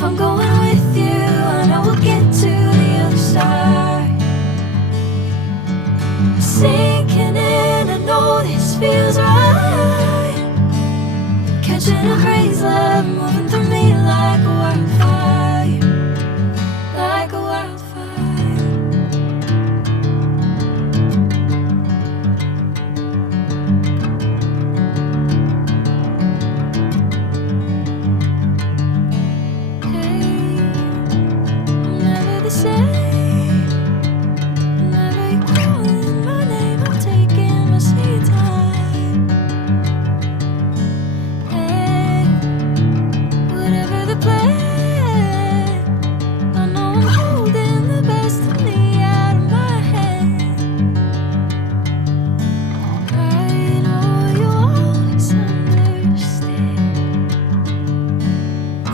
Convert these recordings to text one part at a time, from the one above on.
If I'm going with you, I know we'll get to the other side. Sinking in, I know this feels right. Catching a breeze, love moving through me like a wildfire, like a wildfire. Hey, I'm never the same. Whenever you're calling my name, I'm taking my sweet time. Hey, whatever the plan, I know I'm holding the best of me out of my hand. I know you'll always understand.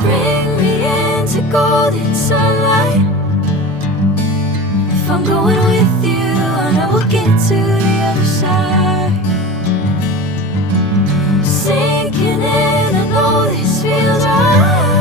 Bring me into golden sunlight. If I'm going with you, I know we'll get to the other side. Sinking in, I know this feels right.